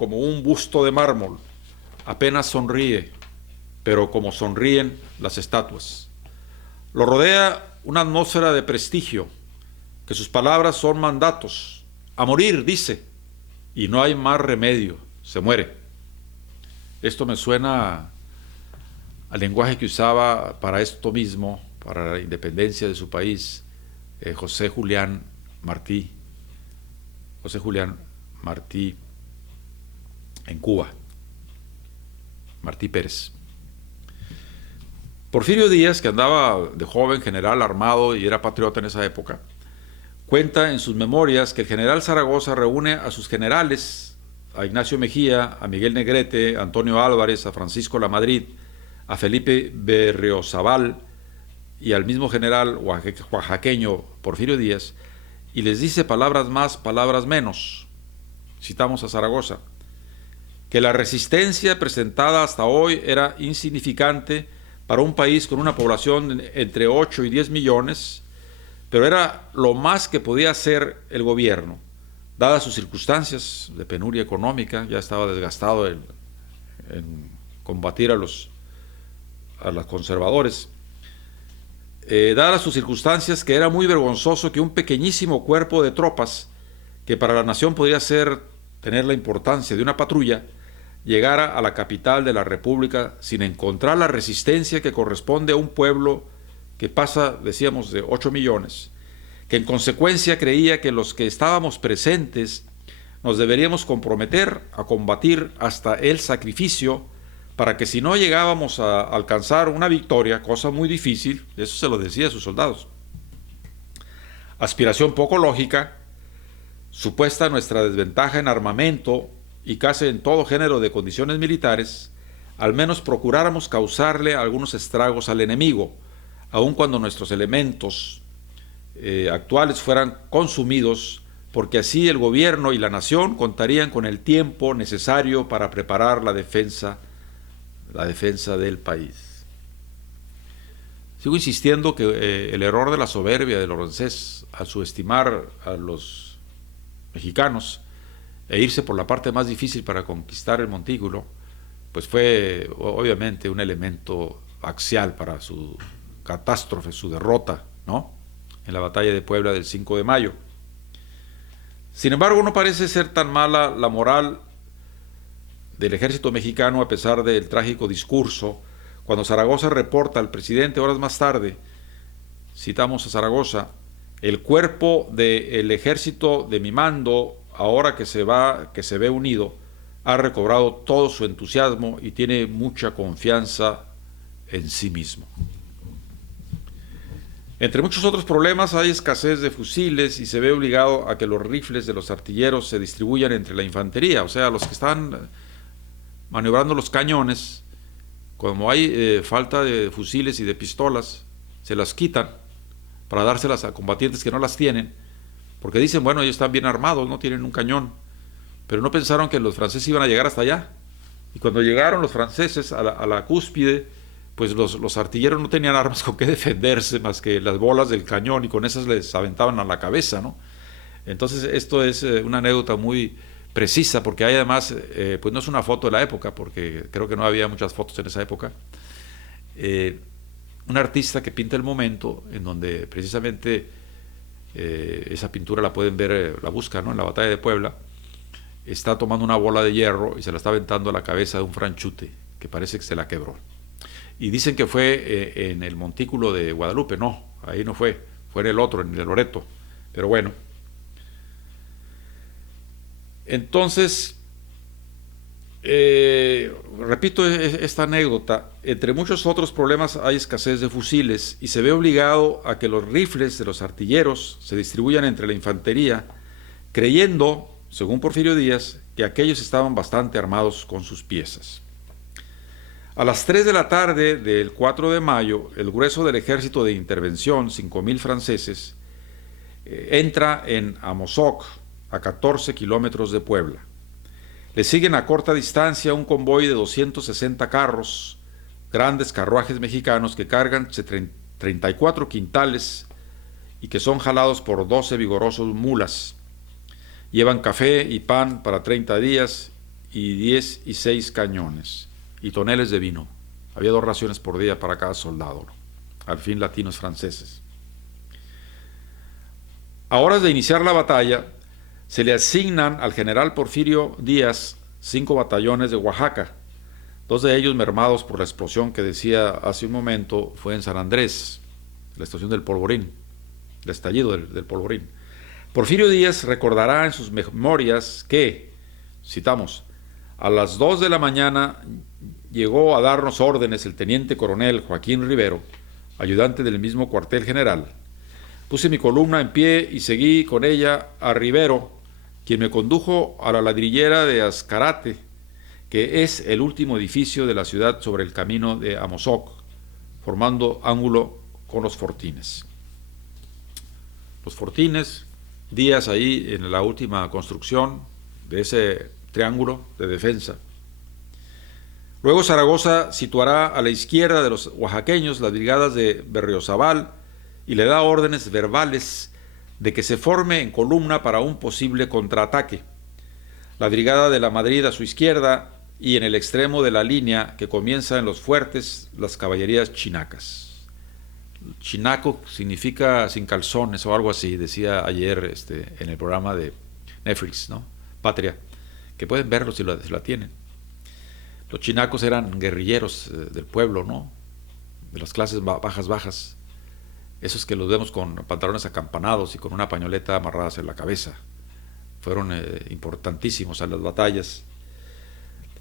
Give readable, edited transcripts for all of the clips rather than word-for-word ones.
como un busto de mármol, apenas sonríe, pero como sonríen las estatuas. Lo rodea una atmósfera de prestigio, que sus palabras son mandatos. A morir, dice, y no hay más remedio, se muere. Esto me suena al lenguaje que usaba para esto mismo, para la independencia de su país, José Julián Martí en Cuba, Martí Pérez. Porfirio Díaz, que andaba de joven general armado y era patriota en esa época, cuenta en sus memorias que el general Zaragoza reúne a sus generales, a Ignacio Mejía, a Miguel Negrete, a Antonio Álvarez, a Francisco Lamadrid, a Felipe Berriozábal y al mismo general oaxaqueño Porfirio Díaz, y les dice palabras más, palabras menos. Citamos a Zaragoza, que la resistencia presentada hasta hoy era insignificante para un país con una población entre 8 y 10 millones, pero era lo más que podía hacer el gobierno, dadas sus circunstancias de penuria económica. Ya estaba desgastado en combatir a los conservadores, dadas sus circunstancias, que era muy vergonzoso que un pequeñísimo cuerpo de tropas, que para la nación podía tener la importancia de una patrulla, llegara a la capital de la República sin encontrar la resistencia que corresponde a un pueblo que pasa, decíamos, de 8 millones, que en consecuencia creía que los que estábamos presentes nos deberíamos comprometer a combatir hasta el sacrificio, para que si no llegábamos a alcanzar una victoria, cosa muy difícil, eso se lo decía a sus soldados. Aspiración poco lógica, supuesta nuestra desventaja en armamento y casi en todo género de condiciones militares, al menos procuráramos causarle algunos estragos al enemigo, aun cuando nuestros elementos actuales fueran consumidos, porque así el gobierno y la nación contarían con el tiempo necesario para preparar la defensa del país. Sigo insistiendo que el error de la soberbia de Lorenzés al subestimar a los mexicanos e irse por la parte más difícil para conquistar el montículo, pues fue obviamente un elemento axial para su catástrofe, su derrota, ¿no?, en la batalla de Puebla del 5 de mayo. Sin embargo, no parece ser tan mala la moral del ejército mexicano, a pesar del trágico discurso, cuando Zaragoza reporta al presidente horas más tarde, citamos a Zaragoza: el cuerpo del ejército de mi mando, ahora que se ve unido, ha recobrado todo su entusiasmo y tiene mucha confianza en sí mismo. Entre muchos otros problemas, hay escasez de fusiles y se ve obligado a que los rifles de los artilleros se distribuyan entre la infantería, o sea, los que están maniobrando los cañones. Como hay falta de fusiles y de pistolas, se las quitan para dárselas a combatientes que no las tienen, porque dicen, bueno, ellos están bien armados, no tienen un cañón, pero no pensaron que los franceses iban a llegar hasta allá. Y cuando llegaron los franceses a la cúspide, pues los artilleros no tenían armas con que defenderse más que las bolas del cañón, y con esas les aventaban a la cabeza, ¿no? Entonces esto es una anécdota muy precisa, porque hay además, pues no es una foto de la época, porque creo que no había muchas fotos en esa época, un artista que pinta el momento en donde precisamente esa pintura la pueden ver, la buscan, ¿no?, en la batalla de Puebla. Está tomando una bola de hierro y se la está aventando a la cabeza de un franchute que parece que se la quebró. Y dicen que fue en el montículo de Guadalupe. No, ahí no fue, fue en el otro, en el Loreto. Pero bueno. Entonces, repito esta anécdota: entre muchos otros problemas hay escasez de fusiles y se ve obligado a que los rifles de los artilleros se distribuyan entre la infantería, creyendo, según Porfirio Díaz, que aquellos estaban bastante armados con sus piezas. A las 3 de la tarde del 4 de mayo, el grueso del ejército de intervención, 5,000 franceses, entra en Amozoc, a 14 kilómetros de Puebla. Le siguen a corta distancia un convoy de 260 carros, grandes carruajes mexicanos que cargan 34 quintales y que son jalados por 12 vigorosos mulas. Llevan café y pan para 30 días y 16 cañones y toneles de vino. Había 2 raciones por día para cada soldado, ¿no? Al fin latinos franceses. A horas de iniciar la batalla, se le asignan al general Porfirio Díaz 5 batallones de Oaxaca. 2 de ellos mermados por la explosión que decía hace un momento fue en San Andrés, la estación del Polvorín, el estallido del Polvorín. Porfirio Díaz recordará en sus memorias que, citamos, a las 2 de la mañana llegó a darnos órdenes el teniente coronel Joaquín Rivero, ayudante del mismo cuartel general. Puse mi columna en pie y seguí con ella a Rivero, quien me condujo a la ladrillera de Azcarate, que es el último edificio de la ciudad sobre el camino de Amozoc, formando ángulo con los fortines. Los fortines, Díaz ahí en la última construcción de ese triángulo de defensa. Luego Zaragoza situará a la izquierda de los oaxaqueños las brigadas de Berriozábal y le da órdenes verbales de que se forme en columna para un posible contraataque. La brigada de la Madrid a su izquierda y en el extremo de la línea que comienza en los fuertes las caballerías chinacas. Chinaco significa sin calzones o algo así, decía ayer en el programa de Netflix, ¿no? Patria, que pueden verlo si la tienen. Los chinacos eran guerrilleros del pueblo, ¿no? De las clases bajas. Esos que los vemos con pantalones acampanados y con una pañoleta amarradas en la cabeza. Fueron importantísimos en las batallas.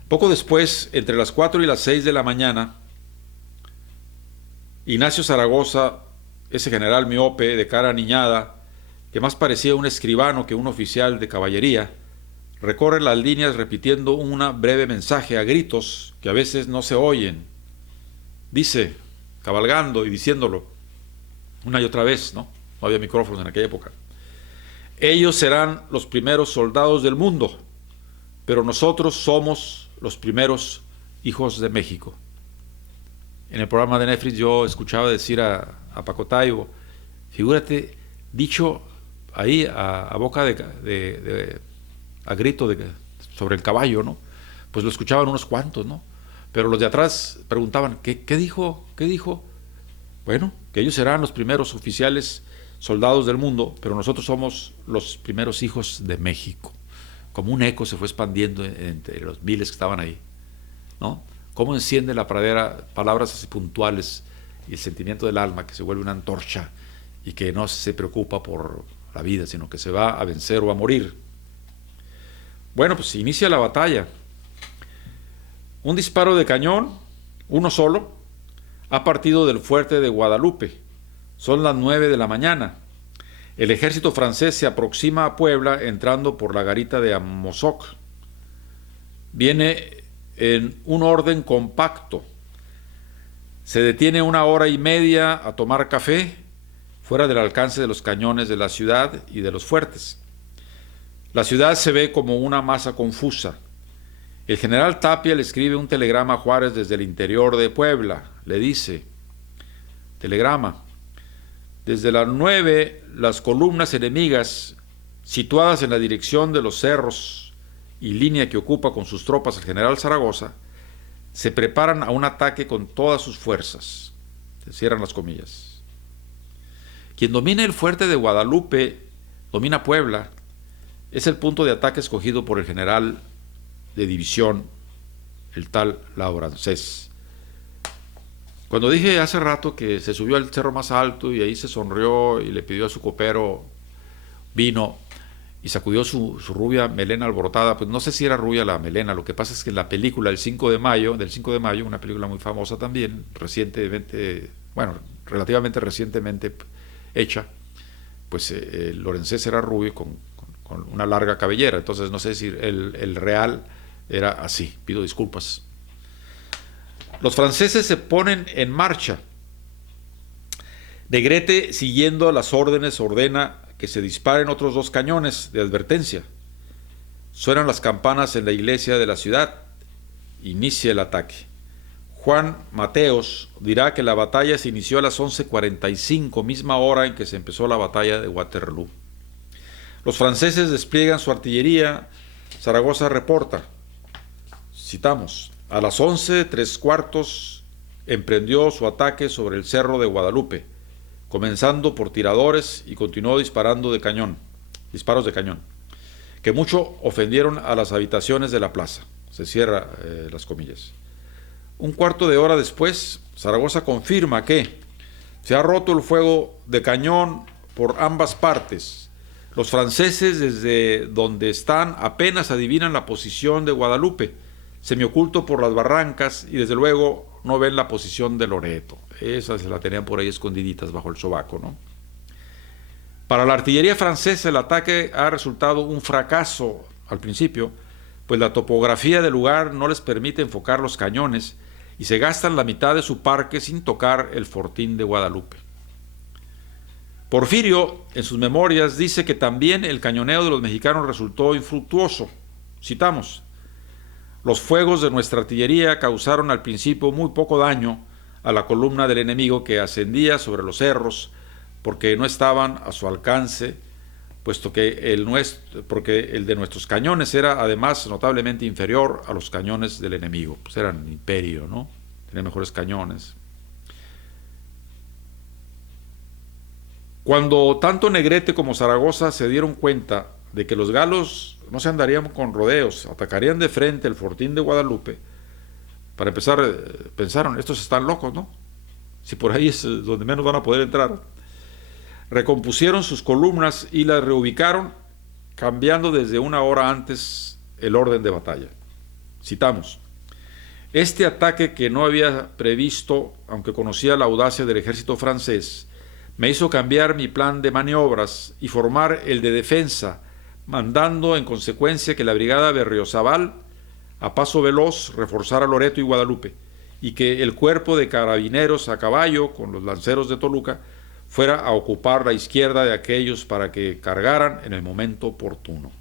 Poco después, entre las 4 y las 6 de la mañana, Ignacio Zaragoza, ese general miope de cara aniñada, que más parecía un escribano que un oficial de caballería, recorre las líneas repitiendo un breve mensaje a gritos que a veces no se oyen. Dice, cabalgando y diciéndolo una y otra vez, ¿no? No había micrófonos en aquella época. Ellos serán los primeros soldados del mundo, pero nosotros somos los primeros hijos de México. En el programa de Netflix yo escuchaba decir a Paco Taibo, figúrate, dicho ahí a boca a grito sobre el caballo, ¿no? Pues lo escuchaban unos cuantos, ¿no? Pero los de atrás preguntaban, ¿qué dijo? ¿Qué dijo? Bueno, que ellos serán los primeros oficiales soldados del mundo, pero nosotros somos los primeros hijos de México. Como un eco se fue expandiendo entre los miles que estaban ahí, ¿no? Cómo enciende la pradera palabras así puntuales y el sentimiento del alma que se vuelve una antorcha y que no se preocupa por la vida, sino que se va a vencer o a morir. Bueno, pues inicia la batalla. Un disparo de cañón, uno solo, ha partido del fuerte de Guadalupe. Son las 9 de la mañana. El ejército francés se aproxima a Puebla entrando por la garita de Amozoc. Viene en un orden compacto. Se detiene 1 hora y media a tomar café fuera del alcance de los cañones de la ciudad y de los fuertes. La ciudad se ve como una masa confusa. El general Tapia le escribe un telegrama a Juárez desde el interior de Puebla. Le dice, telegrama, desde las 9 las columnas enemigas situadas en la dirección de los cerros y línea que ocupa con sus tropas el general Zaragoza, se preparan a un ataque con todas sus fuerzas. Se cierran las comillas. Quien domina el fuerte de Guadalupe, domina Puebla, es el punto de ataque escogido por el general de división, el tal Laurancés. Cuando dije hace rato que se subió al cerro más alto y ahí se sonrió y le pidió a su copero vino y sacudió su rubia melena alborotada, pues no sé si era rubia la melena, lo que pasa es que en la película del 5 de mayo, una película muy famosa también, relativamente recientemente hecha, pues Laurancés era rubio con una larga cabellera, entonces no sé si el real era así, pido disculpas. Los franceses se ponen en marcha. Negrete, siguiendo las órdenes, ordena que se disparen otros 2 cañones de advertencia. Suenan las campanas en la iglesia de la ciudad. Inicia el ataque. Juan Mateos dirá que la batalla se inició a las 11:45, misma hora en que se empezó la batalla de Waterloo. Los franceses despliegan su artillería. Zaragoza reporta: Citamos, a las 11:03 emprendió su ataque sobre el cerro de Guadalupe, comenzando por tiradores y continuó disparos de cañón, que mucho ofendieron a las habitaciones de la plaza. Se cierra las comillas. Un cuarto de hora después, Zaragoza confirma que se ha roto el fuego de cañón por ambas partes. Los franceses desde donde están apenas adivinan la posición de Guadalupe, semioculto por las barrancas, y desde luego no ven la posición de Loreto. Esa se la tenían por ahí escondiditas bajo el sobaco, ¿no? Para la artillería francesa el ataque ha resultado un fracaso al principio, pues la topografía del lugar no les permite enfocar los cañones y se gastan la mitad de su parque sin tocar el fortín de Guadalupe. Porfirio, en sus memorias, dice que también el cañoneo de los mexicanos resultó infructuoso. Citamos, los fuegos de nuestra artillería causaron al principio muy poco daño a la columna del enemigo que ascendía sobre los cerros, porque no estaban a su alcance, puesto que porque el de nuestros cañones era además notablemente inferior a los cañones del enemigo. Pues eran imperio, ¿no? Tenían mejores cañones. Cuando tanto Negrete como Zaragoza se dieron cuenta de que los galos no se andarían con rodeos, atacarían de frente el fortín de Guadalupe, para empezar, pensaron, estos están locos, ¿no? Si por ahí es donde menos van a poder entrar. Recompusieron sus columnas y las reubicaron, cambiando desde una hora antes el orden de batalla. Citamos, este ataque que no había previsto, aunque conocía la audacia del ejército francés, me hizo cambiar mi plan de maniobras y formar el de defensa, mandando en consecuencia que la brigada Berriozábal, a paso veloz, reforzara Loreto y Guadalupe, y que el cuerpo de carabineros a caballo, con los lanceros de Toluca, fuera a ocupar la izquierda de aquellos para que cargaran en el momento oportuno.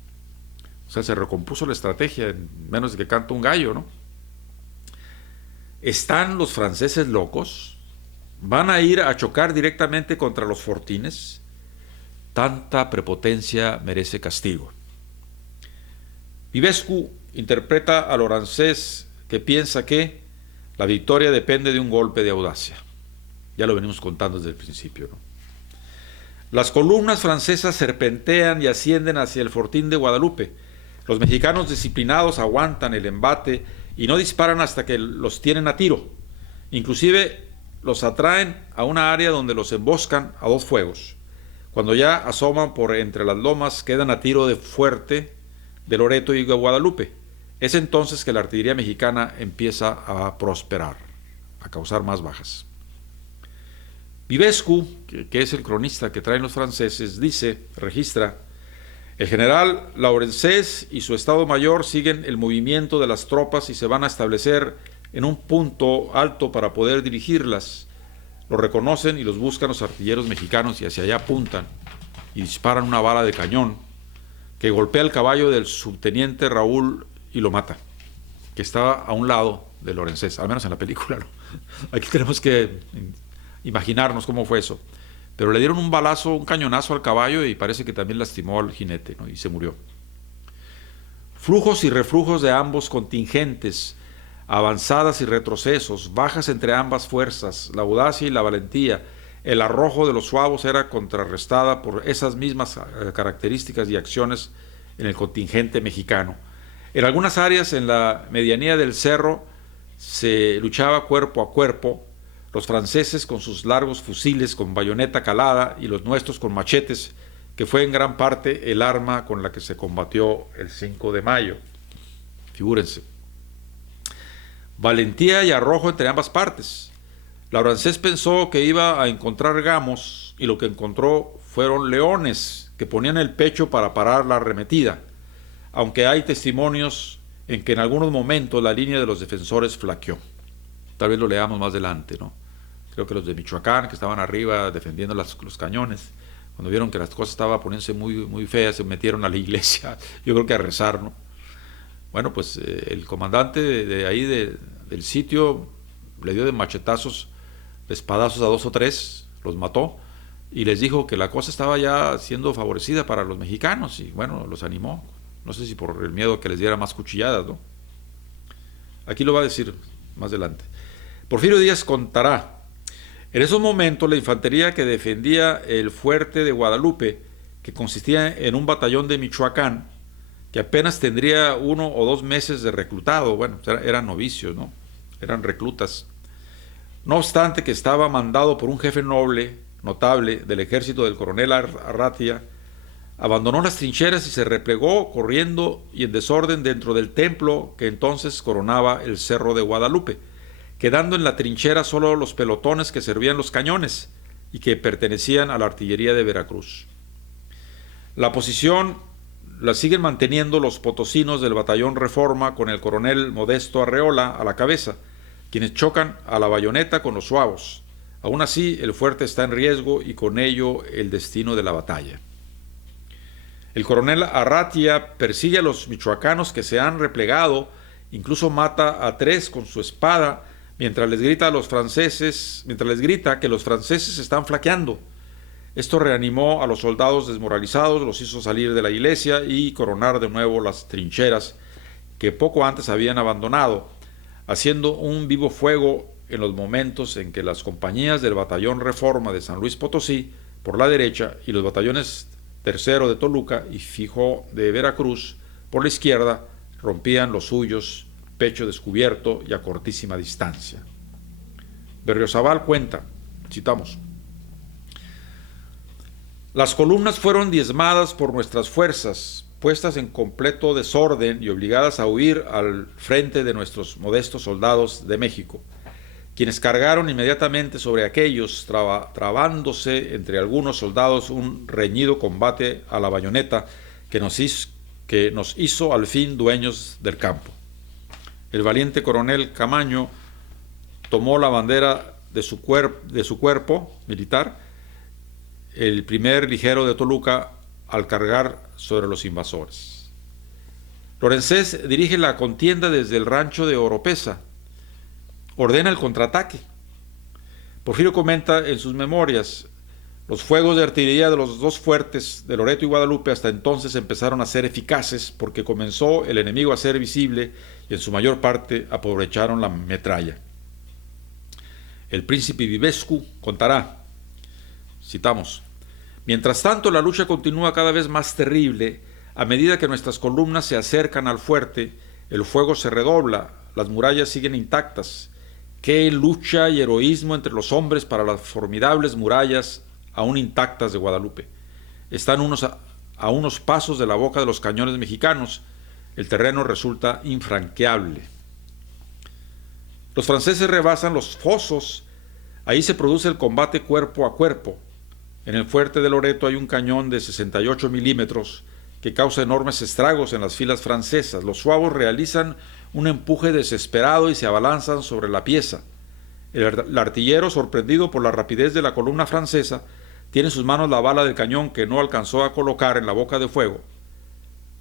O sea, se recompuso la estrategia en menos de que canta un gallo, ¿no? ¿Están los franceses locos? ¿Van a ir a chocar directamente contra los fortines? Tanta prepotencia merece castigo. Vivescu interpreta al Orancés, que piensa que la victoria depende de un golpe de audacia. Ya lo venimos contando desde el principio, ¿no? Las columnas francesas serpentean y ascienden hacia el fortín de Guadalupe. Los mexicanos disciplinados aguantan el embate y no disparan hasta que los tienen a tiro. Inclusive los atraen a una área donde los emboscan a dos fuegos. Cuando ya asoman por entre las lomas, quedan a tiro de fuerte de Loreto y de Guadalupe. Es entonces que la artillería mexicana empieza a prosperar, a causar más bajas. Vivescu, que es el cronista que traen los franceses, registra, el general Laurencés y su Estado Mayor siguen el movimiento de las tropas y se van a establecer en un punto alto para poder dirigirlas. Lo reconocen y los buscan los artilleros mexicanos y hacia allá apuntan y disparan una bala de cañón que golpea el caballo del subteniente Raúl y lo mata, que estaba a un lado de Laurencés, al menos en la película, ¿no? Aquí tenemos que imaginarnos cómo fue eso. Pero le dieron un balazo, un cañonazo al caballo y parece que también lastimó al jinete, ¿no? Y se murió. Flujos y reflujos de ambos contingentes, avanzadas y retrocesos, bajas entre ambas fuerzas, la audacia y la valentía, el arrojo de los suavos era contrarrestada por esas mismas características y acciones en el contingente mexicano. En algunas áreas, en la medianía del cerro, se luchaba cuerpo a cuerpo, los franceses con sus largos fusiles con bayoneta calada y los nuestros con machetes, que fue en gran parte el arma con la que se combatió el 5 de mayo. Figúrense. Valentía y arrojo entre ambas partes. Laurencés pensó que iba a encontrar gamos y lo que encontró fueron leones que ponían el pecho para parar la arremetida, aunque hay testimonios en que en algunos momentos la línea de los defensores flaqueó. Tal vez lo leamos más adelante, ¿no? Creo que los de Michoacán, que estaban arriba defendiendo los cañones, cuando vieron que las cosas estaban poniéndose muy, muy feas, se metieron a la iglesia, yo creo que a rezar, ¿no? Bueno, pues el comandante de ahí del sitio le dio de machetazos, de espadazos a 2 o 3, los mató, y les dijo que la cosa estaba ya siendo favorecida para los mexicanos, y bueno, los animó. No sé si por el miedo que les diera más cuchilladas, ¿no? Aquí lo va a decir más adelante. Porfirio Díaz contará: en esos momentos la infantería que defendía el fuerte de Guadalupe, que consistía en un batallón de Michoacán, que apenas tendría 1 o 2 meses de reclutado, bueno, eran novicios, ¿no? Eran reclutas. No obstante que estaba mandado por un jefe notable del ejército del coronel Arratia, abandonó las trincheras y se replegó corriendo y en desorden dentro del templo que entonces coronaba el Cerro de Guadalupe, quedando en la trinchera solo los pelotones que servían los cañones y que pertenecían a la artillería de Veracruz. La posición la siguen manteniendo los potosinos del batallón Reforma con el coronel Modesto Arreola a la cabeza, quienes chocan a la bayoneta con los suavos. Aún así, el fuerte está en riesgo y con ello el destino de la batalla. El coronel Arratia persigue a los michoacanos que se han replegado, incluso mata a 3 con su espada, mientras les grita que los franceses están flaqueando. Esto reanimó a los soldados desmoralizados, los hizo salir de la iglesia y coronar de nuevo las trincheras que poco antes habían abandonado, haciendo un vivo fuego en los momentos en que las compañías del batallón Reforma de San Luis Potosí por la derecha y los batallones Tercero de Toluca y Fijo de Veracruz por la izquierda rompían los suyos, pecho descubierto y a cortísima distancia. Berriozábal cuenta, citamos: las columnas fueron diezmadas por nuestras fuerzas, puestas en completo desorden y obligadas a huir al frente de nuestros modestos soldados de México, quienes cargaron inmediatamente sobre aquellos, trabándose entre algunos soldados un reñido combate a la bayoneta que nos hizo al fin dueños del campo. El valiente coronel Camaño tomó la bandera de su cuerpo militar, el primer ligero de Toluca, al cargar sobre los invasores. Lorenzés dirige la contienda desde el rancho de Oropesa. Ordena el contraataque. Porfirio comenta en sus memorias: los fuegos de artillería de los 2 fuertes de Loreto y Guadalupe hasta entonces empezaron a ser eficaces porque comenzó el enemigo a ser visible y en su mayor parte aprovecharon la metralla. El príncipe Vivescu contará, citamos: mientras tanto la lucha continúa cada vez más terrible. A medida que nuestras columnas se acercan al fuerte, el fuego se redobla, las murallas siguen intactas. Qué lucha y heroísmo entre los hombres para las formidables murallas aún intactas de Guadalupe. Están a unos pasos de la boca de los cañones mexicanos. El terreno resulta infranqueable. Los franceses rebasan los fosos. Ahí se produce el combate cuerpo a cuerpo. En el fuerte de Loreto hay un cañón de 68 milímetros que causa enormes estragos en las filas francesas. Los suavos realizan un empuje desesperado y se abalanzan sobre la pieza. El artillero, sorprendido por la rapidez de la columna francesa, tiene en sus manos la bala del cañón que no alcanzó a colocar en la boca de fuego.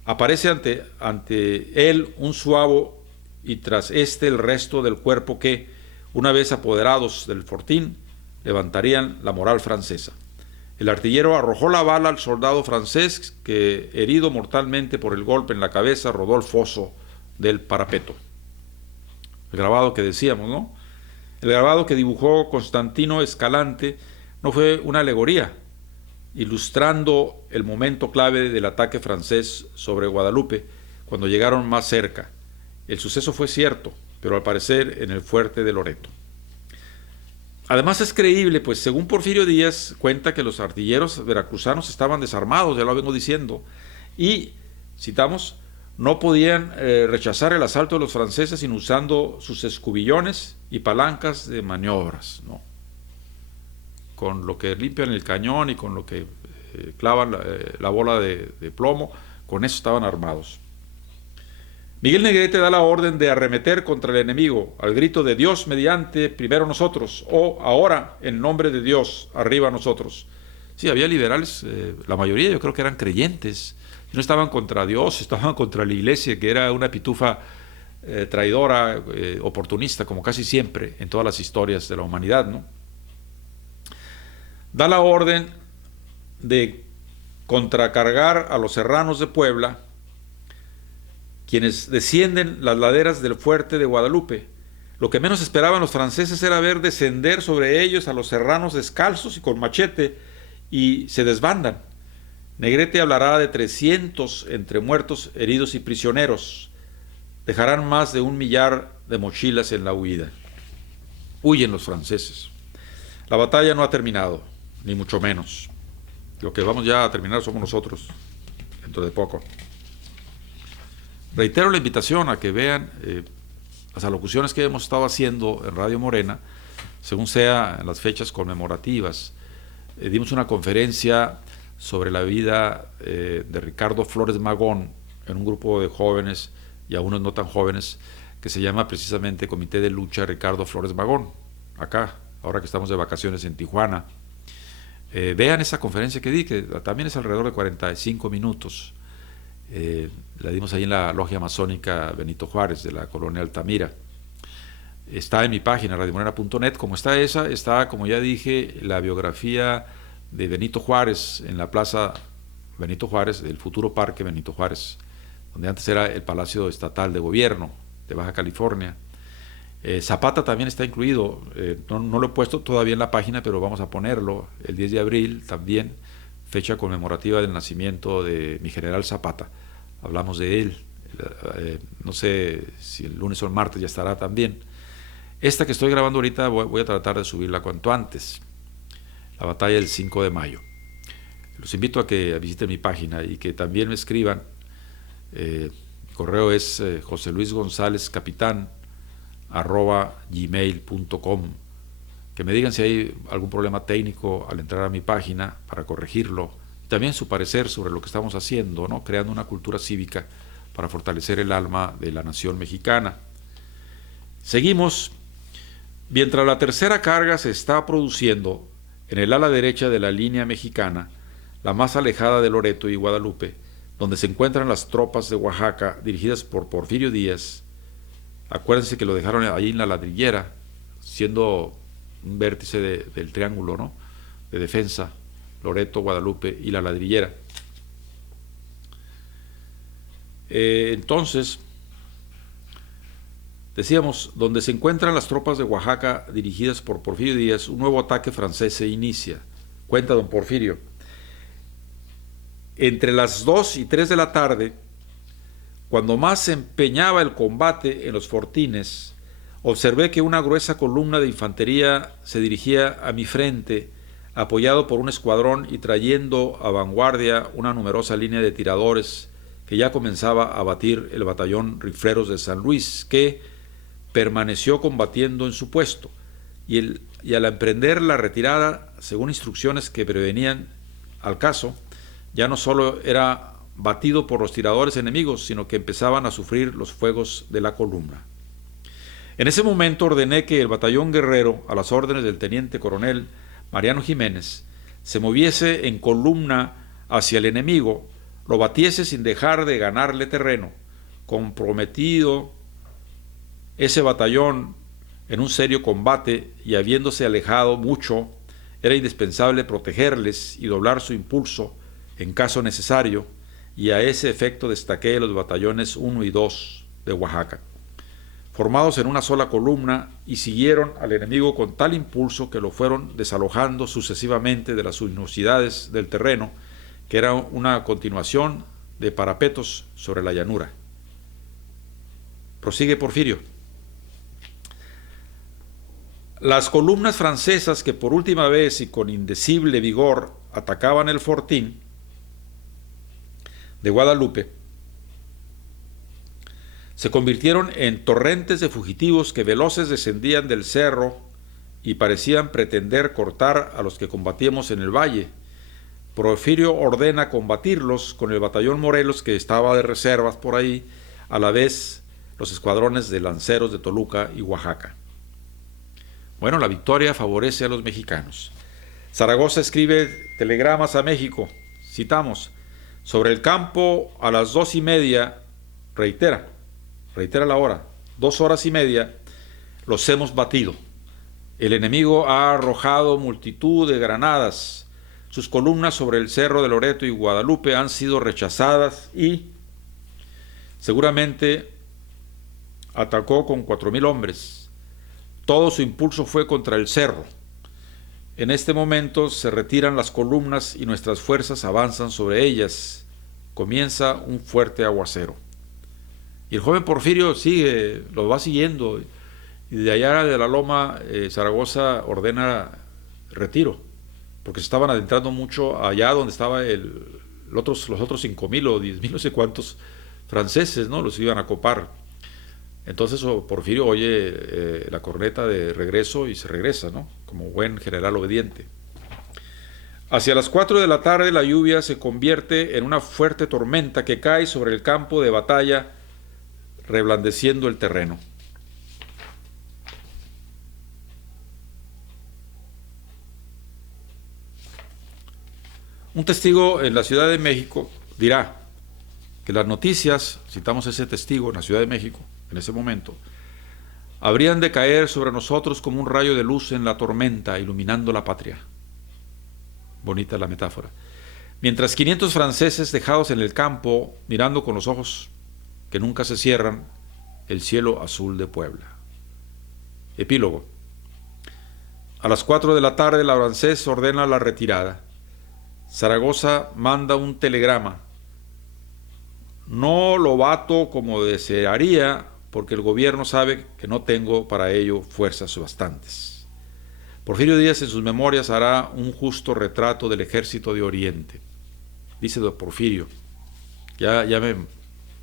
Aparece ante él un suavo y tras este el resto del cuerpo que, una vez apoderados del fortín, levantarían la moral francesa. El artillero arrojó la bala al soldado francés que, herido mortalmente por el golpe en la cabeza, rodó al foso del parapeto. El grabado que decíamos, ¿no? El grabado que dibujó Constantino Escalante no fue una alegoría, ilustrando el momento clave del ataque francés sobre Guadalupe cuando llegaron más cerca. El suceso fue cierto, pero al parecer en el fuerte de Loreto. Además es creíble, pues según Porfirio Díaz cuenta que los artilleros veracruzanos estaban desarmados, ya lo vengo diciendo, y, citamos, no podían rechazar el asalto de los franceses sino usando sus escubillones y palancas de maniobras, ¿no? Con lo que limpian el cañón y con lo que clavan la bola de plomo, con eso estaban armados. Miguel Negrete da la orden de arremeter contra el enemigo, al grito de Dios mediante, primero nosotros, o ahora, en nombre de Dios, arriba nosotros. Sí, había liberales, la mayoría yo creo que eran creyentes, no estaban contra Dios, estaban contra la iglesia, que era una pitufa traidora, oportunista, como casi siempre en todas las historias de la humanidad, ¿no? Da la orden de contracargar a los serranos de Puebla, quienes descienden las laderas del fuerte de Guadalupe. Lo que menos esperaban los franceses era ver descender sobre ellos a los serranos descalzos y con machete, y se desbandan. Negrete hablará de 300 entre muertos, heridos y prisioneros. Dejarán más de 1 millar de mochilas en la huida. Huyen los franceses. La batalla no ha terminado, ni mucho menos. Lo que vamos ya a terminar somos nosotros, dentro de poco. Reitero la invitación a que vean las alocuciones que hemos estado haciendo en Radio Morena, según sea en las fechas conmemorativas. Dimos una conferencia sobre la vida de Ricardo Flores Magón en un grupo de jóvenes y a unos no tan jóvenes, que se llama precisamente Comité de Lucha Ricardo Flores Magón, acá, ahora que estamos de vacaciones en Tijuana. Vean esa conferencia que di, que también es alrededor de 45 minutos. La dimos ahí en la logia masónica Benito Juárez de la colonia Altamira. Está en mi página radiomorena.net. Como está esa, está, como ya dije, la biografía de Benito Juárez en la plaza Benito Juárez, del futuro parque Benito Juárez, donde antes era el Palacio Estatal de Gobierno de Baja California. Zapata también está incluido, no lo he puesto todavía en la página, pero vamos a ponerlo el 10 de abril también, fecha conmemorativa del nacimiento de mi general Zapata. Hablamos de él, no sé si el lunes o el martes ya estará también. Esta que estoy grabando ahorita voy a tratar de subirla cuanto antes, la batalla del 5 de mayo. Los invito a que visiten mi página y que también me escriban. Mi correo es joseluisgonzalezcapitán@gmail.com, que me digan si hay algún problema técnico al entrar a mi página para corregirlo, y también su parecer sobre lo que estamos haciendo, ¿no? Creando una cultura cívica para fortalecer el alma de la nación mexicana. Seguimos. Mientras la tercera carga se está produciendo en el ala derecha de la línea mexicana, la más alejada de Loreto y Guadalupe, donde se encuentran las tropas de Oaxaca dirigidas por Porfirio Díaz. Acuérdense que lo dejaron ahí en la Ladrillera, siendo un vértice del triángulo, ¿no?, de defensa, Loreto, Guadalupe y la Ladrillera. Entonces, decíamos, donde se encuentran las tropas de Oaxaca dirigidas por Porfirio Díaz, un nuevo ataque francés se inicia. Cuenta don Porfirio. Entre las 2 y 3 de la tarde, cuando más se empeñaba el combate en los fortines, observé que una gruesa columna de infantería se dirigía a mi frente, apoyado por un escuadrón y trayendo a vanguardia una numerosa línea de tiradores que ya comenzaba a batir el batallón Rifleros de San Luis, que permaneció combatiendo en su puesto, y al emprender la retirada, según instrucciones que prevenían al caso, ya no solo era batido por los tiradores enemigos, sino que empezaban a sufrir los fuegos de la columna. En ese momento ordené que el batallón guerrero, a las órdenes del teniente coronel Mariano Jiménez, se moviese en columna hacia el enemigo, lo batiese sin dejar de ganarle terreno. Comprometido ese batallón en un serio combate y habiéndose alejado mucho, era indispensable protegerles y doblar su impulso en caso necesario, y a ese efecto destaqué los batallones 1 y 2 de Oaxaca, formados en una sola columna, y siguieron al enemigo con tal impulso que lo fueron desalojando sucesivamente de las sinuosidades del terreno, que era una continuación de parapetos sobre la llanura. Prosigue Porfirio. Las columnas francesas que por última vez y con indecible vigor atacaban el fortín de Guadalupe se convirtieron en torrentes de fugitivos que veloces descendían del cerro y parecían pretender cortar a los que combatíamos en el valle. Porfirio ordena combatirlos con el batallón Morelos, que estaba de reservas por ahí, a la vez los escuadrones de lanceros de Toluca y Oaxaca. Bueno, la victoria favorece a los mexicanos. Zaragoza escribe telegramas a México, citamos: sobre el campo a las 2:30, reitera la hora, 2:30, los hemos batido. El enemigo ha arrojado multitud de granadas. Sus columnas sobre el cerro de Loreto y Guadalupe han sido rechazadas y Seguramente atacó con 4.000 hombres. Todo su impulso fue contra el cerro. En este momento se retiran las columnas y nuestras fuerzas avanzan sobre ellas. Comienza un fuerte aguacero. Y el joven Porfirio sigue, lo va siguiendo, y de allá de la loma Zaragoza ordena retiro, porque se estaban adentrando mucho allá donde estaba los otros 5.000 o 10.000, no sé cuántos franceses, ¿no? Los iban a copar. Entonces Porfirio oye la corneta de regreso y se regresa, ¿no? Como buen general obediente. Hacia las 4 de la tarde la lluvia se convierte en una fuerte tormenta que cae sobre el campo de batalla, reblandeciendo el terreno. Un testigo en la Ciudad de México dirá que las noticias, citamos ese testigo en la Ciudad de México, en ese momento, habrían de caer sobre nosotros como un rayo de luz en la tormenta, iluminando la patria. Bonita la metáfora. Mientras 500 franceses dejados en el campo, mirando con los ojos que nunca se cierran, el cielo azul de Puebla. Epílogo. A las 4 de la tarde la francés ordena la retirada. Zaragoza manda un telegrama. No lo bato como desearía, porque el gobierno sabe que no tengo para ello fuerzas bastantes. Porfirio Díaz en sus memorias hará un justo retrato del ejército de Oriente. Dice don Porfirio. Ya me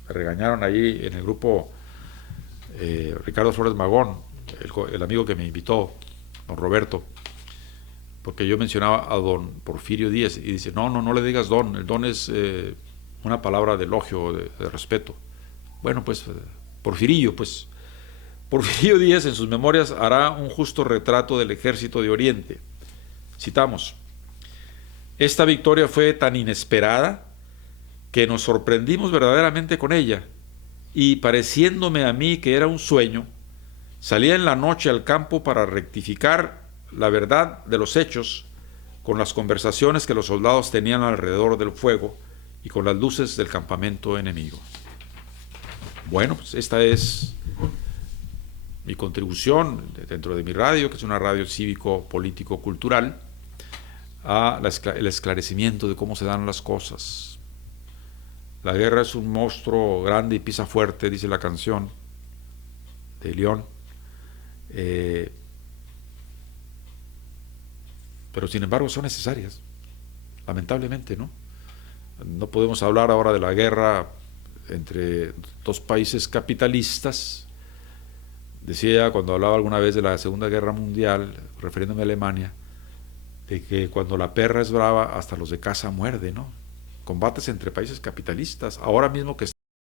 regañaron ahí en el grupo Ricardo Flores Magón, el amigo que me invitó, don Roberto, porque yo mencionaba a don Porfirio Díaz y dice, no le digas don, el don es una palabra de elogio, de respeto. Bueno, pues Porfirio Díaz en sus memorias hará un justo retrato del ejército de Oriente. Citamos: esta victoria fue tan inesperada que nos sorprendimos verdaderamente con ella, y pareciéndome a mí que era un sueño, salía en la noche al campo para rectificar la verdad de los hechos con las conversaciones que los soldados tenían alrededor del fuego y con las luces del campamento enemigo. Bueno, pues esta es mi contribución dentro de mi radio, que es una radio cívico-político-cultural, el esclarecimiento de cómo se dan las cosas. La guerra es un monstruo grande y pisa fuerte, dice la canción de León. Pero sin embargo son necesarias, lamentablemente, ¿no? No podemos hablar ahora de la guerra entre dos países capitalistas. Decía cuando hablaba alguna vez de la Segunda Guerra Mundial, refiriéndome a Alemania, de que cuando la perra es brava, hasta los de casa muerde, ¿no? Combates entre países capitalistas, ahora mismo que